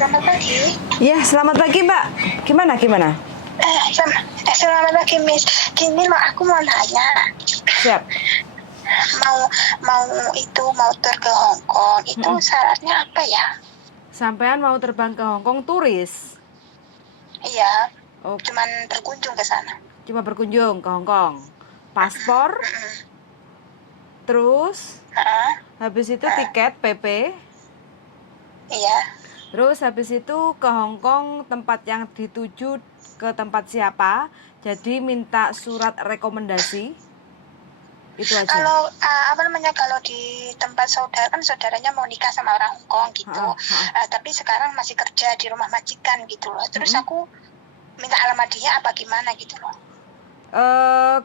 selamat pagi. Iya, selamat pagi Mbak. Gimana? Selamat pagi Miss. Gini loh, aku mau nanya. Siap. Mau mau tur ke Hong Kong. Itu Mm-mm. syaratnya apa ya? Sampean mau terbang ke Hong Kong turis? Iya, Oh, cuman berkunjung ke sana. cuma berkunjung ke Hong Kong. Paspor, Mm-mm. terus Heeh, habis itu heeh. tiket PP, Iya. terus habis itu ke Hong Kong tempat yang dituju ke tempat siapa. Jadi minta surat rekomendasi. Itu aja. Kalau kalau di tempat saudara kan saudaranya mau nikah sama orang Hong Kong gitu. Ha-ha, ha-ha. Tapi sekarang masih kerja di rumah majikan gitu loh. Terus Mm-mm. aku minta alamat dia apa gimana gitu loh.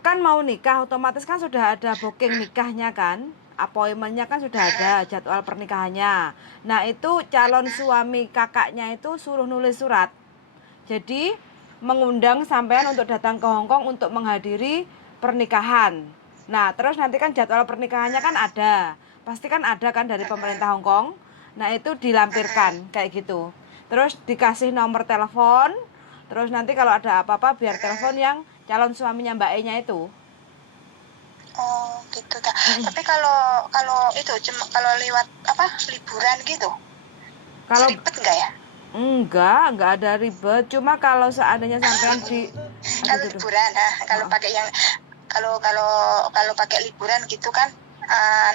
Kan mau nikah, otomatis kan sudah ada booking nikahnya kan, appointmentnya kan sudah ada jadwal pernikahannya. Nah itu calon suami kakaknya itu suruh nulis surat, jadi mengundang sampean untuk datang ke Hong Kong untuk menghadiri pernikahan. Nah terus nanti kan jadwal pernikahannya kan ada, pasti kan ada kan dari pemerintah Hong Kong. Nah itu dilampirkan kayak gitu, terus dikasih nomor telepon. Terus nanti kalau ada apa-apa biar telepon yang calon suaminya Mbak E-nya itu. Oh gitu dah. Tapi kalau kalau itu cuma kalau lewat liburan gitu, Kalau ribet nggak ya? enggak ada ribet. Cuma kalau seandainya sampean di aduh Kalau tuh. liburan, nah, kalau Heeh. pakai yang kalau kalau kalau pakai liburan gitu kan,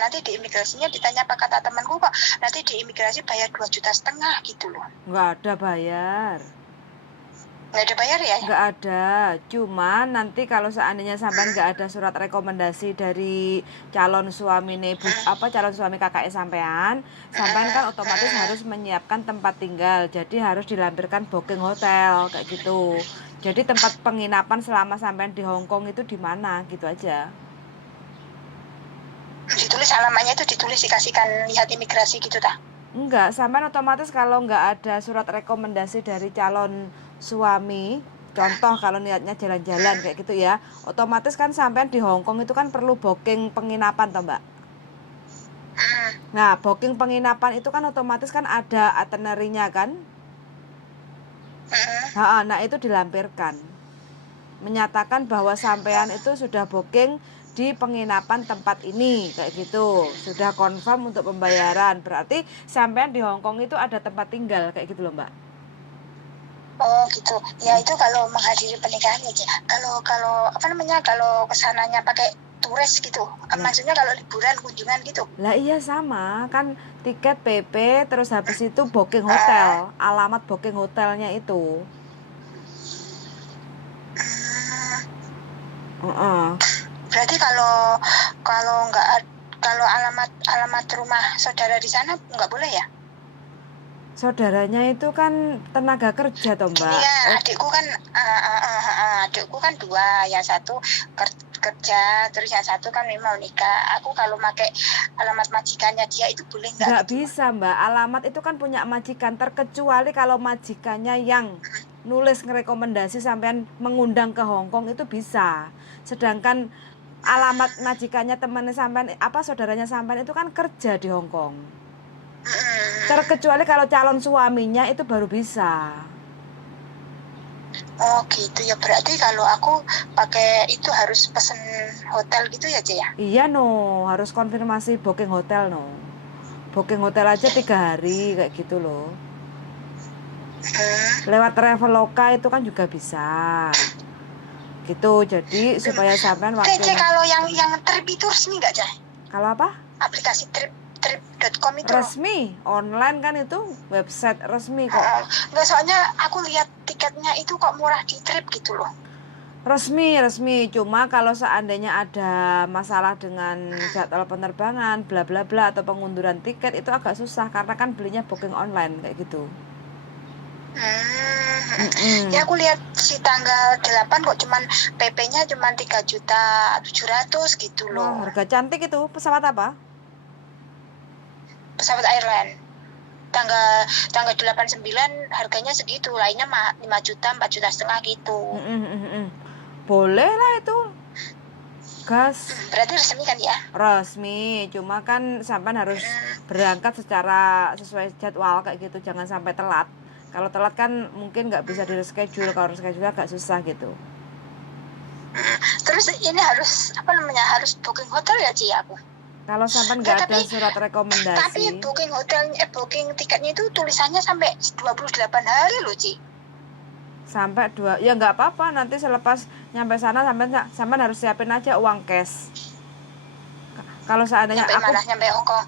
nanti di imigrasinya ditanya apa kata temanku kok nanti di imigrasi bayar 2,5 juta gitu loh. Enggak ada bayar. Nggak ada bayar ya? Enggak ada. Cuma nanti kalau seandainya sampean enggak ada surat rekomendasi dari calon suami calon suami kakaknya sampean, sampean kan otomatis harus menyiapkan tempat tinggal. Jadi harus dilampirkan booking hotel kayak gitu. Jadi tempat penginapan selama sampean di Hong Kong itu di mana gitu aja. Ditulis alamatnya itu dikasihkan lihat imigrasi gitu dah. Enggak, sampean otomatis kalau enggak ada surat rekomendasi dari calon suami, contoh kalau niatnya jalan-jalan kayak gitu ya, otomatis kan sampean di Hong Kong itu kan perlu booking penginapan toh Mbak. Nah, booking penginapan itu kan otomatis kan ada itinerary-nya kan? Nah itu dilampirkan. Menyatakan bahwa sampean itu sudah booking di penginapan tempat ini kayak gitu, sudah confirm untuk pembayaran, berarti sampean di Hong Kong itu ada tempat tinggal kayak gitu loh Mbak. Oh gitu. Ya itu kalau menghadiri pernikahan aja. Kalau kalau kalau kesananya pakai turis gitu. Maksudnya kalau liburan kunjungan gitu. Lah iya sama kan, tiket PP terus habis itu booking hotel, alamat booking hotelnya itu. Berarti kalau kalau nggak kalau alamat rumah saudara di sana nggak boleh ya? Saudaranya itu kan tenaga kerja toh Gini Mbak. kan adikku kan dua, yang satu kerja, terus yang satu kan memang nikah. Aku kalau pakai alamat majikannya dia itu boleh nggak Nggak gitu? bisa Mbak, alamat itu kan punya majikan, terkecuali kalau majikannya yang nulis ngerekomendasi sampean mengundang ke Hong Kong itu bisa. Sedangkan alamat majikannya temannya sampean saudaranya sampean itu kan kerja di Hong Kong. Terkecuali kalau calon suaminya itu baru bisa. Oh gitu ya, berarti kalau aku pakai itu harus pesen hotel gitu ya Ce ya? Iya no, harus konfirmasi booking hotel no. Booking hotel aja 3 hari kayak gitu loh. Lewat Traveloka itu kan juga bisa. Gitu, jadi supaya sampean waktu Ce kalau yang trip itu resmi nggak Ce? Kalau apa? Aplikasi trip.com itu Resmi, online kan itu website resmi kok. Nggak, soalnya aku lihat tiketnya itu kok murah di trip gitu loh. Resmi. Cuma kalau seandainya ada masalah dengan jadwal penerbangan, bla bla bla atau pengunduran tiket itu agak susah karena kan belinya booking online kayak gitu. Ya aku lihat si tanggal 8 kok cuman PP-nya cuman 3,7 juta gitu loh. Wah, harga cantik itu. Pesawat apa? Pesawat airline. Tanggal 89 harganya segitu, lainnya 5 juta, 4,5 juta gitu. Boleh lah itu. Gas. Berarti resmi kan ya? Resmi, cuma kan sampean harus berangkat secara sesuai jadwal kayak gitu, jangan sampai telat. Kalau telat kan mungkin nggak bisa di reschedule, kalau reschedule agak susah gitu. Terus ini harus harus booking hotel ya Ci aku? Kalau sampai Nggak, nggak ada tapi surat tapi rekomendasi, booking tiketnya itu tulisannya sampai 28 hari loh Ci. sampai 2, ya nggak apa-apa, nanti selepas nyampe sana sampai harus siapin aja uang cash. Kalau seandainya Nyampe Hong Kong?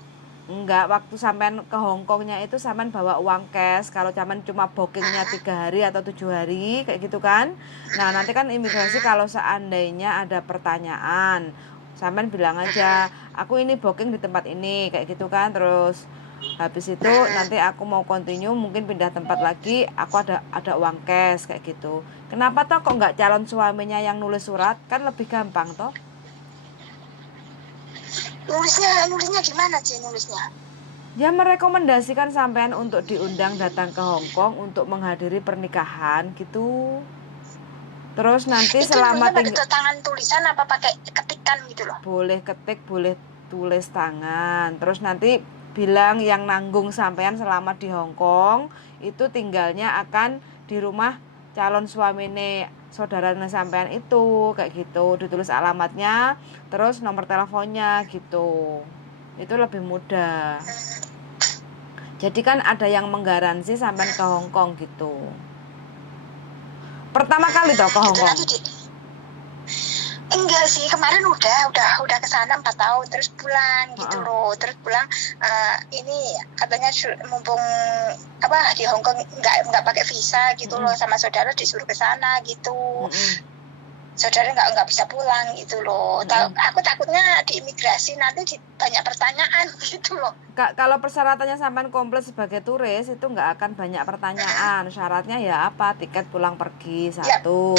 enggak, waktu sampean ke Hongkongnya itu sampean bawa uang cash. Kalau sampean cuma bookingnya 3 hari atau 7 hari kayak gitu kan. Nah nanti kan imigrasi kalau seandainya ada pertanyaan, sampean bilang aja, aku ini booking di tempat ini kayak gitu kan. Terus habis itu nanti aku mau continue, mungkin pindah tempat lagi, aku ada uang cash kayak gitu. Kenapa toh kok nggak calon suaminya yang nulis surat? Kan lebih gampang toh. Nulisnya gimana Ci nulisnya? Dia merekomendasikan sampean untuk diundang datang ke Hong Kong untuk menghadiri pernikahan gitu. Terus nanti Itu selama pakai tangan tulisan apa pakai ketikan gitu loh? boleh ketik, boleh tulis tangan. Terus nanti bilang yang nanggung sampean selama di Hong Kong itu tinggalnya akan di rumah calon suamine saudaranya sampean itu kayak gitu, ditulis alamatnya, terus nomor teleponnya gitu. Itu lebih mudah. Jadi kan ada yang menggaransi sampean ke Hong Kong gitu. Pertama kali toh ke Hong Kong. Enggak sih, kemarin udah ke sana 4 tahun terus pulang gitu loh. Terus pulang ini katanya mumpung di Hong Kong enggak pakai visa gitu loh, sama saudara disuruh ke sana gitu. Saudara nggak bisa pulang gitu loh. Aku takutnya di imigrasi nanti banyak pertanyaan gitu loh. Kalau persyaratannya sampean komplit sebagai turis itu nggak akan banyak pertanyaan. Syaratnya ya apa? Tiket pulang pergi 1, 2.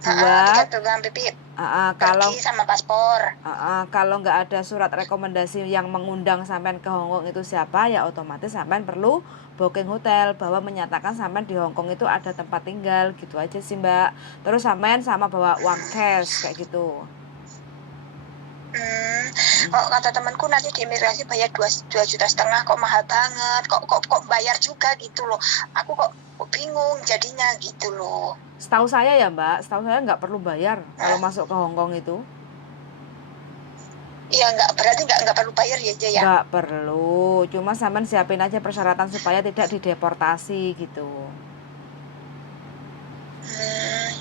Tiket pulang pergi sama paspor. Kalau nggak ada surat rekomendasi yang mengundang sampean ke Hong Kong itu siapa, ya otomatis sampean perlu booking hotel bahwa menyatakan sampean di Hong Kong itu ada tempat tinggal gitu aja sih Mbak. Terus sampean sama bawa uang cash kayak gitu. Kata temanku nanti di imigrasi bayar 2,5 juta kok mahal banget, kok bayar juga gitu loh. Aku kok bingung jadinya gitu loh. Setahu saya ya Mbak, setahu saya nggak perlu bayar kalau masuk ke Hong Kong itu. Iya, berarti nggak perlu bayar ya ya? Nggak perlu, cuma sampean siapin aja persyaratan supaya tidak dideportasi gitu.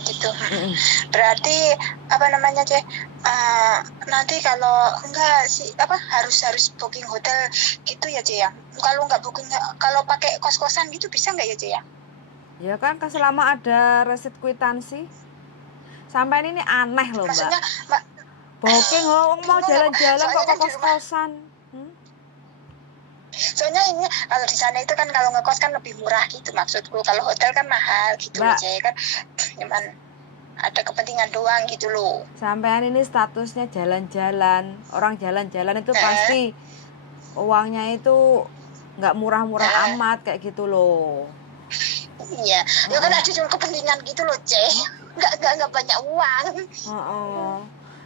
Gitu. Berarti nanti kalau enggak sih harus booking hotel gitu ya Ce ya? Kalau nggak booking, kalau pakai kos-kosan gitu bisa nggak ya Ce ya? Ya kan selama ada resit kwitansi. Sampai ini aneh loh Mbak. Maksudnya booking mau jalan-jalan kok ke kos-kosan. Soalnya ini kalau di sana itu kan kalau ngekos kan lebih murah gitu maksudku. Kalau hotel kan mahal gitu loh Ce kan. Cuman ada kepentingan doang gitu loh. Sampean ini statusnya jalan-jalan. Orang jalan-jalan itu pasti uangnya itu nggak murah-murah amat kayak gitu loh. Iya, ya kan ada cuma kepentingan gitu loh Ce. Nggak banyak uang.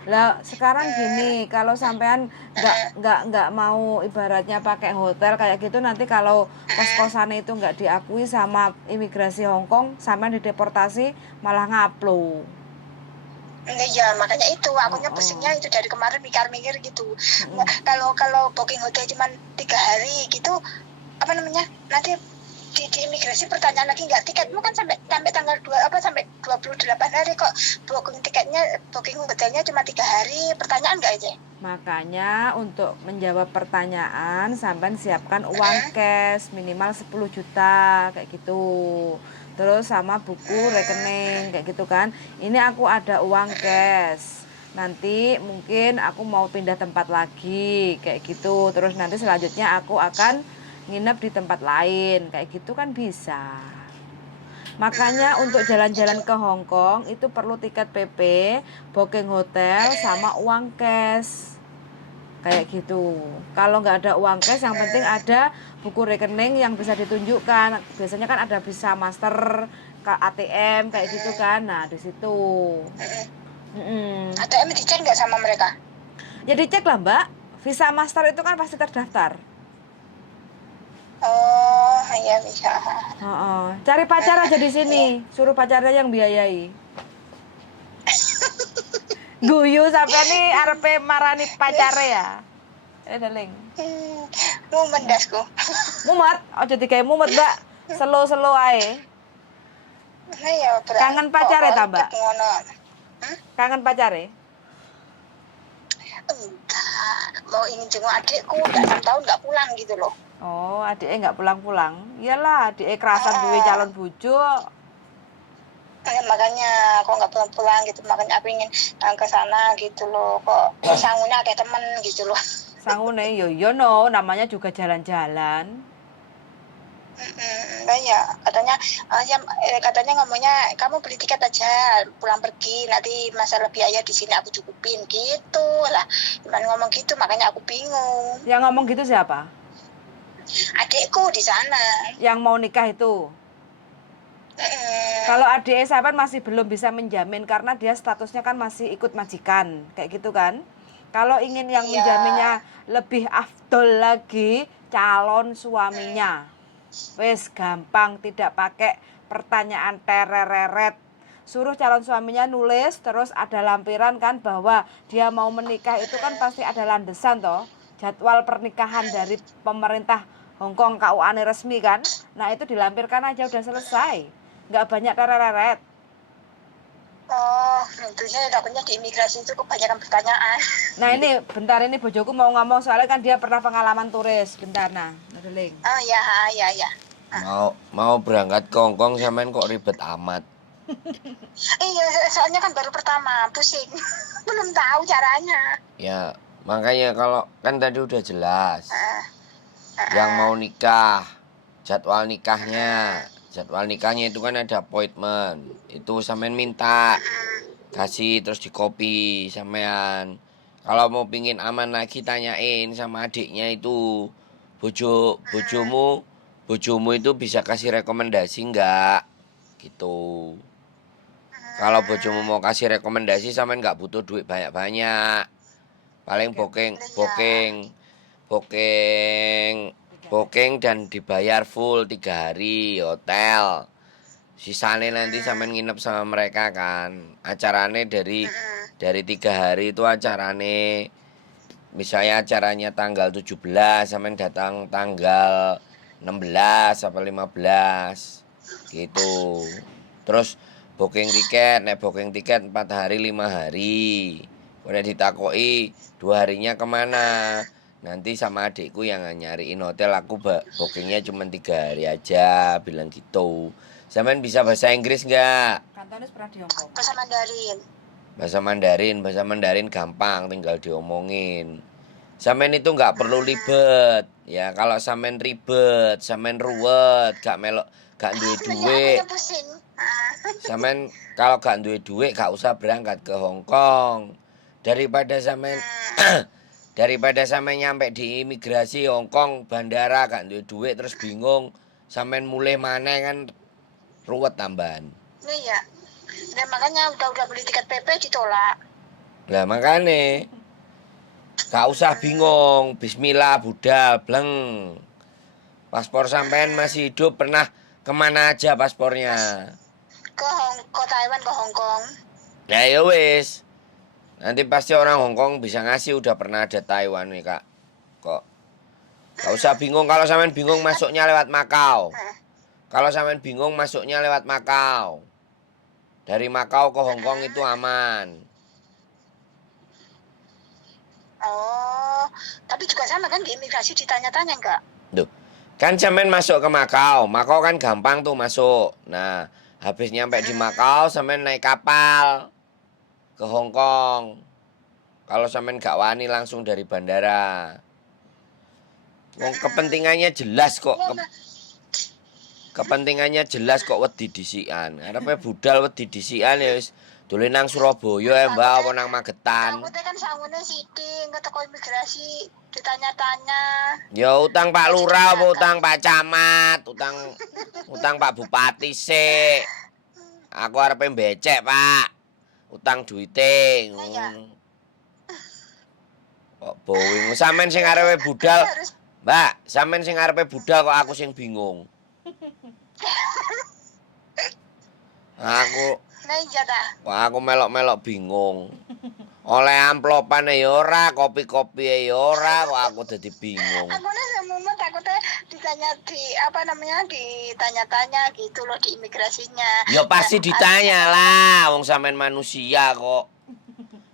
Lah sekarang gini, kalau sampean nggak mau ibaratnya pakai hotel kayak gitu, nanti kalau kos-kosan itu nggak diakui sama imigrasi Hong Kong, sampean dideportasi malah ngaplo. Iya, makanya itu akunya pusingnya itu dari kemarin mikir-mikir gitu. Kalau booking hotel cuma 3 hari gitu, nanti di imigrasi pertanyaan lagi nggak, tiketmu kan sampai tanggal 2 sampai 28 hari kok, booking hotelnya cuma 3 hari, pertanyaan nggak aja? Makanya untuk menjawab pertanyaan sampean siapkan uang cash minimal 10 juta kayak gitu. Terus sama buku rekening kayak gitu kan. Ini aku ada uang cash, nanti mungkin aku mau pindah tempat lagi kayak gitu. Terus nanti selanjutnya aku akan nginep di tempat lain kayak gitu kan bisa. Makanya untuk jalan-jalan ke Hong Kong itu perlu tiket PP, booking hotel, sama uang cash kayak gitu. Kalau nggak ada uang cash, yang penting ada buku rekening yang bisa ditunjukkan. Biasanya kan ada Visa Master, ATM kayak gitu kan. Nah di situ ATM dicek nggak sama mereka? Ya dicek lah Mbak. Visa Master itu kan pasti terdaftar. Oh, iya bisa. Cari pacar aja di sini, suruh pacarnya yang biayai. Guyu sampai nih arepe marani pacare ya. Deling. Mumet dasku. Mumet, aja digawe mumet, Mbak. Selo-selo ae. Nah ya, Kangen pacare ta, Mbak? Ngono. Kangen pacare? Enggak, mau ingin jenguk adikku, udah 6 tahun nggak pulang gitu loh. Oh, adiknya nggak pulang-pulang. Iyalah, adiknya kerasan duwe calon bojo. Makanya kok nggak pulang-pulang gitu, makanya aku ingin ke sana gitu loh. Kok sangunya kayak temen gitu loh. Sangune yo no, namanya juga jalan-jalan. Ya katanya ngomongnya kamu beli tiket aja pulang pergi, nanti masalah biaya di sini aku cukupin gitu lah. Cuman ngomong gitu, makanya aku bingung. Yang ngomong gitu siapa? Adikku di sana. Yang mau nikah itu. Kalau adik sahabat masih belum bisa menjamin karena dia statusnya kan masih ikut majikan, kayak gitu kan. Kalau ingin yang menjaminnya lebih afdol lagi, calon suaminya. Wes gampang, tidak pakai pertanyaan tereret. Suruh calon suaminya nulis, terus ada lampiran kan bahwa dia mau menikah itu kan pasti ada landesan toh. Jadwal pernikahan dari pemerintah Hongkong KUA resmi kan. Nah itu dilampirkan aja udah selesai. Nggak banyak tereret. Oh, tentunya takutnya di imigrasi itu kebanyakan pertanyaan. Nah ini bentar, ini bojoku mau ngomong soalnya kan dia pernah pengalaman turis. Bentar nah, Deling. Oh ya. Mau berangkat ke Hongkong sampean kok ribet amat. Iya, soalnya kan baru pertama, pusing. Belum tahu caranya. Ya, makanya kalau kan tadi udah jelas. Yang mau nikah, jadwal nikahnya. Jadwal nikahnya itu kan ada appointment. Itu sampean minta. Kasih terus di copy sampean. Kalau mau pingin aman lagi tanyain sama adiknya itu. Bojomu itu bisa kasih rekomendasi enggak? Gitu. Kalau bojomu mau kasih rekomendasi sampean enggak butuh duit banyak-banyak. Paling booking dan dibayar full 3 hari hotel. Sisanya nanti sampean nginep sama mereka kan. Acarane dari 3 hari itu acarane. Misalnya acaranya tanggal 17, sampean datang tanggal 16 atau 15 gitu. Terus booking tiket 4 hari 5 hari. Udah ditakoi 2 harinya kemana. Nanti sama adikku yang nyariin hotel, aku bookingnya cuma 3 hari aja, bilang gitu. Sampean bisa bahasa Inggris nggak? Kantonis pernah di Hongkong. Bahasa Mandarin. Bahasa Mandarin gampang, tinggal diomongin. Sampean itu nggak perlu ribet, ya. Kalau sampean ribet, sampean ruwet, gak duwe duit. Sampean kalau gak duwe duit, gak usah berangkat ke Hongkong. Daripada sampean nyampe di imigrasi Hongkong bandara gak duwe duit terus bingung, sampean mulai mana kan ruwet tambahan. Iya. Nah, makanya udah beli tiket PP ditolak. Lah makanya gak usah bingung, bismillah budal bleng. Paspor sampean masih hidup, pernah kemana aja paspornya? Ke Taiwan, ke Hongkong. Ya wis. Nanti pasti orang Hongkong bisa ngasih, udah pernah ada Taiwan nih kak. Kok gak usah bingung. Kalau sampean bingung masuknya lewat Makau. Dari Makau ke Hongkong itu aman. Oh, tapi juga sama kan di imigrasi ditanya-tanya enggak? Duh, kan sampean masuk ke Makau. Makau kan gampang tuh masuk. Nah, habis nyampe di Makau sampean naik kapal ke Hongkong. Kalau sampean gak wani langsung dari bandara. Kepentingannya jelas kok. Kepentingannya jelas kok wedi disikan. Arepe budal wedi disikan ya wis dolen nang Surabaya Mbak apa nang Magetan. Aku kan sangune sithik ke toko imigrasi ditanya-tanya. Ya utang Pak Lurah apa utang Pak Camat, utang Pak Bupati sik. Aku arepe becek, Pak. Utang duite. Kok bowing sampean sing arepe budal. Mbak, sampean sing arepe budal kok aku sing bingung. Aku Nah iya ta. wah aku melok-melok bingung. Oleh amplopan ya ora, kopi-kopi ya ora, kok aku dadi bingung. Aku nih semuanya takutnya ditanya ditanya-tanya gitu loh di imigrasinya. Ya pasti ditanya lah, wong sampean manusia kok.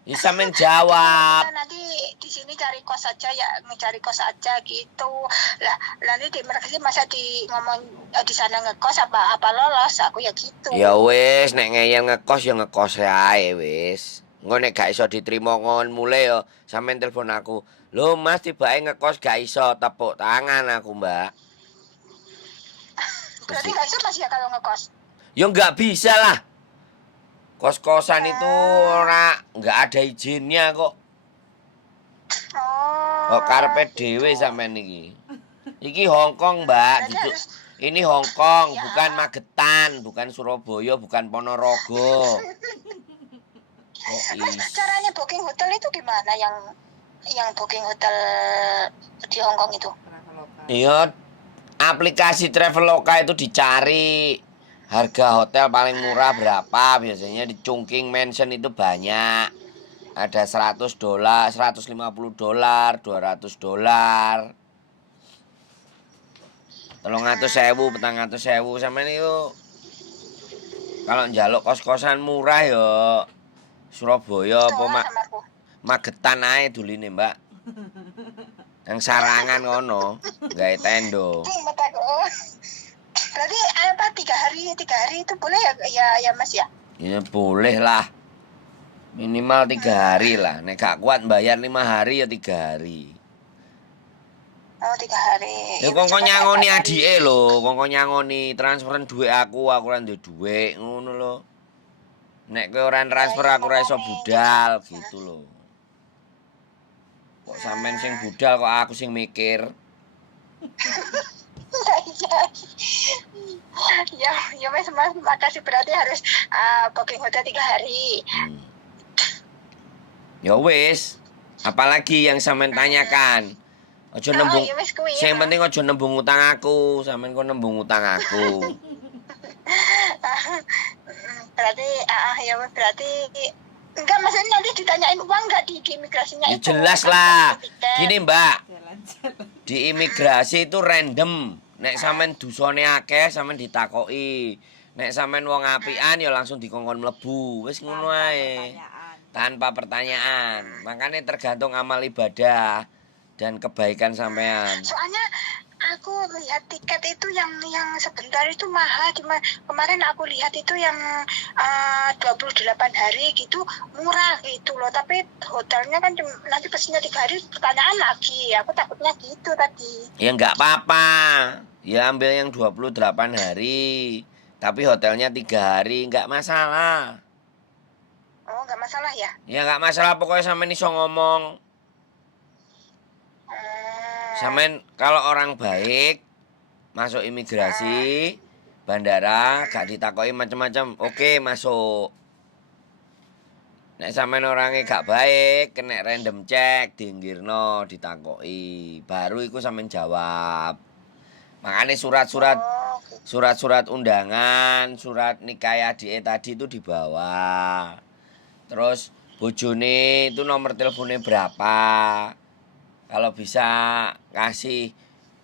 Ya sampean jawab. Nanti di sini cari kos aja ya, mencari kos aja gitu. Lah nanti di imigrasi masa di ngomong di sana ngekos apa lolos, aku ya gitu. Ya wis, nek ngeyel ngekos ya ngekos ae wis. Engko nek gak iso diterima ngon mulai ya sampean telepon aku. Lho Mas tibake ngekos gak iso, tepuk tangan aku, Mbak. Berarti nggak iso Mas ya kalau ngekos. Ya nggak bisa lah. Kos-kosan itu nggak ada izinnya kok. Oh. Kok karepe dhewe sampean iki. Iki Hongkong, Mbak. Duduk. Ini Hongkong, Ya. bukan Magetan, bukan Surabaya, bukan Ponorogo. Mas, caranya booking hotel itu gimana yang booking hotel di Hongkong itu? Iya, aplikasi Traveloka itu dicari. Harga hotel paling murah berapa? Biasanya di Chungking Mansion itu banyak. Ada $100, $150, $200. 300.000, 400.000 sampean itu. Kalau njaluk kos-kosan murah ya Surabaya apa Magetan ae duline, Mbak. Yang sarangan ngono, gawe tendo. Berarti apa 3 hari itu boleh ya Mas ya? Ya boleh lah. Minimal 3 hari lah. Nek gak kuat bayar 5 hari ya 3 hari. Oh 3 hari. Ya kongko nyangoni adike lho, kongko nyangoni transferan duit aku ora duwe duit ngono lho. Nek kowe ora transfer aku ora iso budal gitu lho. Kok sampean sing budal kok aku sing mikir. Ya Mas, makasih berarti harus booking hotel 3 hari. Ya wis. Apalagi yang sampean tanyakan. Aja nembung. Sing penting aja nembung utang aku, sampean kok nembung utang aku. Berarti enggak maksudnya nanti ditanyain uang enggak di imigrasinya Ya itu. jelas lah. Gini, Mbak. Di imigrasi itu random. Nek sampean dusone akeh, sampean ditakoki. Nek sampean wong apian ya langsung dikongkon mlebu. Wis ngono ae. Tanpa pertanyaan. Makanya tergantung amal ibadah dan kebaikan sampean. Soalnya aku lihat tiket itu yang sebentar itu mahal. Kemarin aku lihat itu yang 28 hari gitu murah gitu loh. Tapi hotelnya kan nanti pesennya 3 hari, pertanyaan lagi. Aku takutnya gitu tadi. Ya enggak apa-apa. Ya ambil yang 28 hari. Tapi hotelnya 3 hari, enggak masalah. Oh, enggak masalah ya? Ya enggak masalah, pokoknya sampean iso ngomong. Sampean kalau orang baik masuk imigrasi bandara gak ditakoki macam-macam, oke masuk. Nek sampean orangnya gak baik, kena random check, diinggirno, ditakoki, baru iku sampean jawab. Makanya surat-surat undangan, surat nikah adike tadi itu dibawa. Terus bojone itu nomor teleponnya berapa? Kalau bisa kasih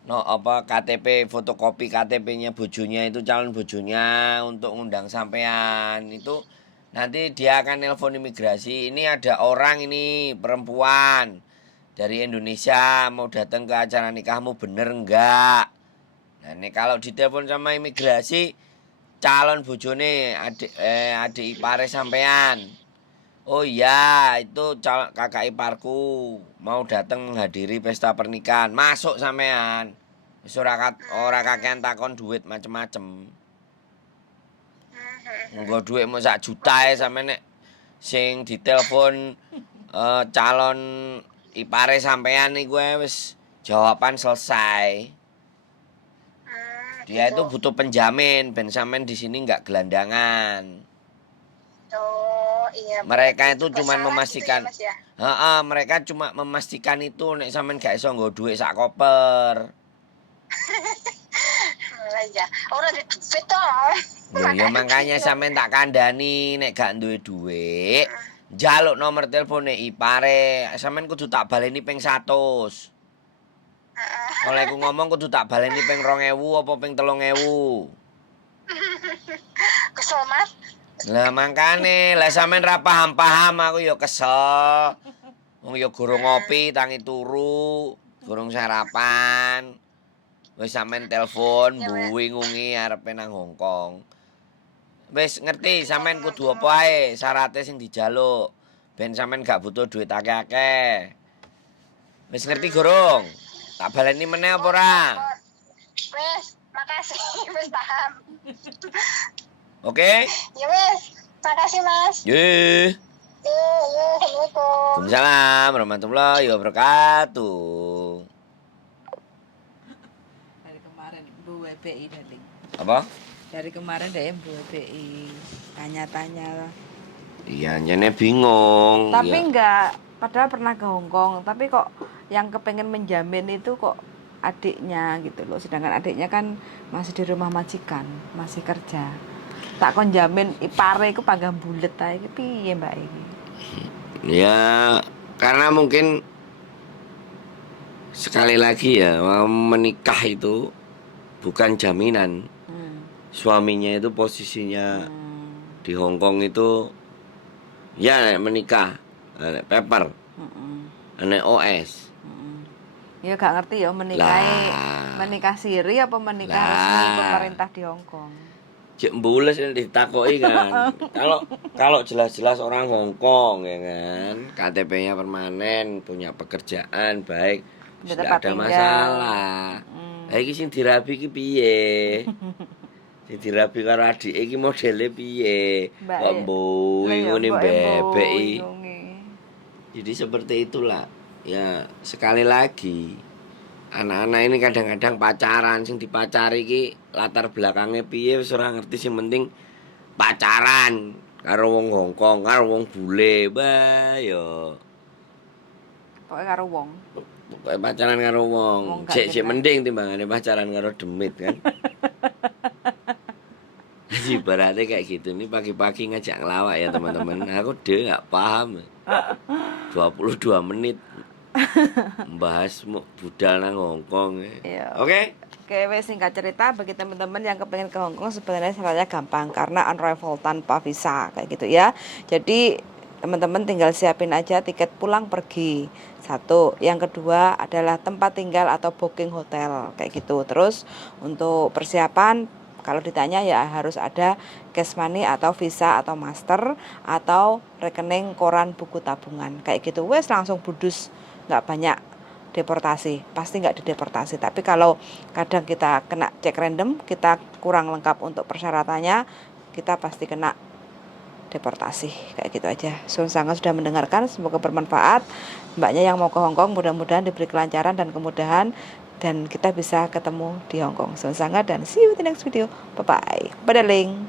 KTP, fotokopi KTP-nya bojonya itu, calon bojonya, untuk ngundang sampean. Itu nanti dia akan nelpon imigrasi. Ini ada orang ini perempuan dari Indonesia mau datang ke acara nikahmu, bener enggak? Nah, ini kalau ditelepon sama imigrasi, calon bojone adik ipare sampean. Oh iya, itu kakak iparku mau datang menghadiri pesta pernikahan. Masuk sampean. Wis ora kakean takon duit macem-macem. Nggo duit mau 1 juta sampean nek sing ditelepon calon ipare sampean niku wis jawaban selesai. Dia itu butuh penjamin ben sampean di sini enggak gelandangan. Oh, iya. Mereka itu cuma memastikan. Gitu ya, Mas, ya? Mereka cuma memastikan itu nek sampean gak iso nggo dhuwit sak koper. Iya, ora di duit toh. Ya makanya sampean tak kandhani nek gak duwe dhuwit, njaluk nomor telpone ipare, sampean kudu tak baleni ping 100. Oleh ku ngomong kudu tak baleni ping 2000 apa ping 3000. Kesel Mas. Lah mangkane, lah sampean ra paham-paham aku ya kesel. Wong ya gurung ngopi tangi turu, gurung sarapan. Wis sampean telepon mbuwi-ngungi arepe nang Hongkong. Wis ngerti sampean kudu apa ae syaraté sing dijaluk. Ben sampean gak butuh duit akeh-akeh. Wis ngerti gurung? Tak baleni meneh apa ora? Wes, makasih. Wes paham. Oke? Ya wes, makasih Mas. Ye. Assalamualaikum. Waalaikumsalam warahmatullahi wabarakatuh. Dari kemarin Bu WBI tadi. Apa? Dari kemarin dia Bu WBI tanya-tanya. Iya, jane bingung. Tapi Ya. enggak, padahal pernah ke Hongkong, tapi kok yang kepengen menjamin itu kok adiknya gitu loh. Sedangkan adiknya kan masih di rumah majikan, masih kerja. Tak kon jamin ipare iku panggang bulet ae iki piye Mbak iki? Ya, karena mungkin sekali lagi ya, menikah itu bukan jaminan. Suaminya itu posisinya di Hongkong itu ya nek menikah, nek paper, nek OS. Ya gak ngerti ya menikah siri apa menikah resmi pemerintah di Hongkong. Cek mbules yang ditakoki kan. Kalau jelas-jelas orang Hongkong ya kan, KTP-nya permanen, punya pekerjaan baik, tidak ada masalah. Lah iki sing dirabi iki piye? Sing dirabi karo adike iki modele piye? Kok mbuwi ngene bebek iki. Jadi seperti itulah. Ya, sekali lagi anak-anak ini kadang-kadang pacaran, sing dipacari iki latar belakangnya piye wis ora ngerti, sing penting pacaran karo wong Hongkong, karo wong bule, bah yo. Pokoke karo wong. Pokoke pacaran karo wong. Sik mending timbangane pacaran karo demit kan. Jadi ibaratnya kayak gitu nih, pagi-pagi ngajak ngelawak ya teman-teman. Aku deh nggak paham. 22 menit membahas budal nang Hongkong. Iya. Oke? Oke, wes singkat cerita bagi teman-teman yang kepengen ke Hongkong sebenarnya caranya gampang karena on arrival tanpa visa kayak gitu ya. Jadi teman-teman tinggal siapin aja tiket pulang pergi. Satu, yang kedua adalah tempat tinggal atau booking hotel kayak gitu. Terus untuk persiapan kalau ditanya ya harus ada cash money atau visa atau master atau rekening koran buku tabungan kayak gitu. Wes langsung budus, nggak banyak deportasi, pasti nggak dideportasi. Tapi kalau kadang kita kena cek random, kita kurang lengkap untuk persyaratannya, kita pasti kena deportasi kayak gitu aja. Sangat sudah mendengarkan, semoga bermanfaat. Mbaknya yang mau ke Hongkong mudah-mudahan diberi kelancaran dan kemudahan dan kita bisa ketemu di Hongkong. Sangat dan see you in the next video. Bye bye. Bye darling.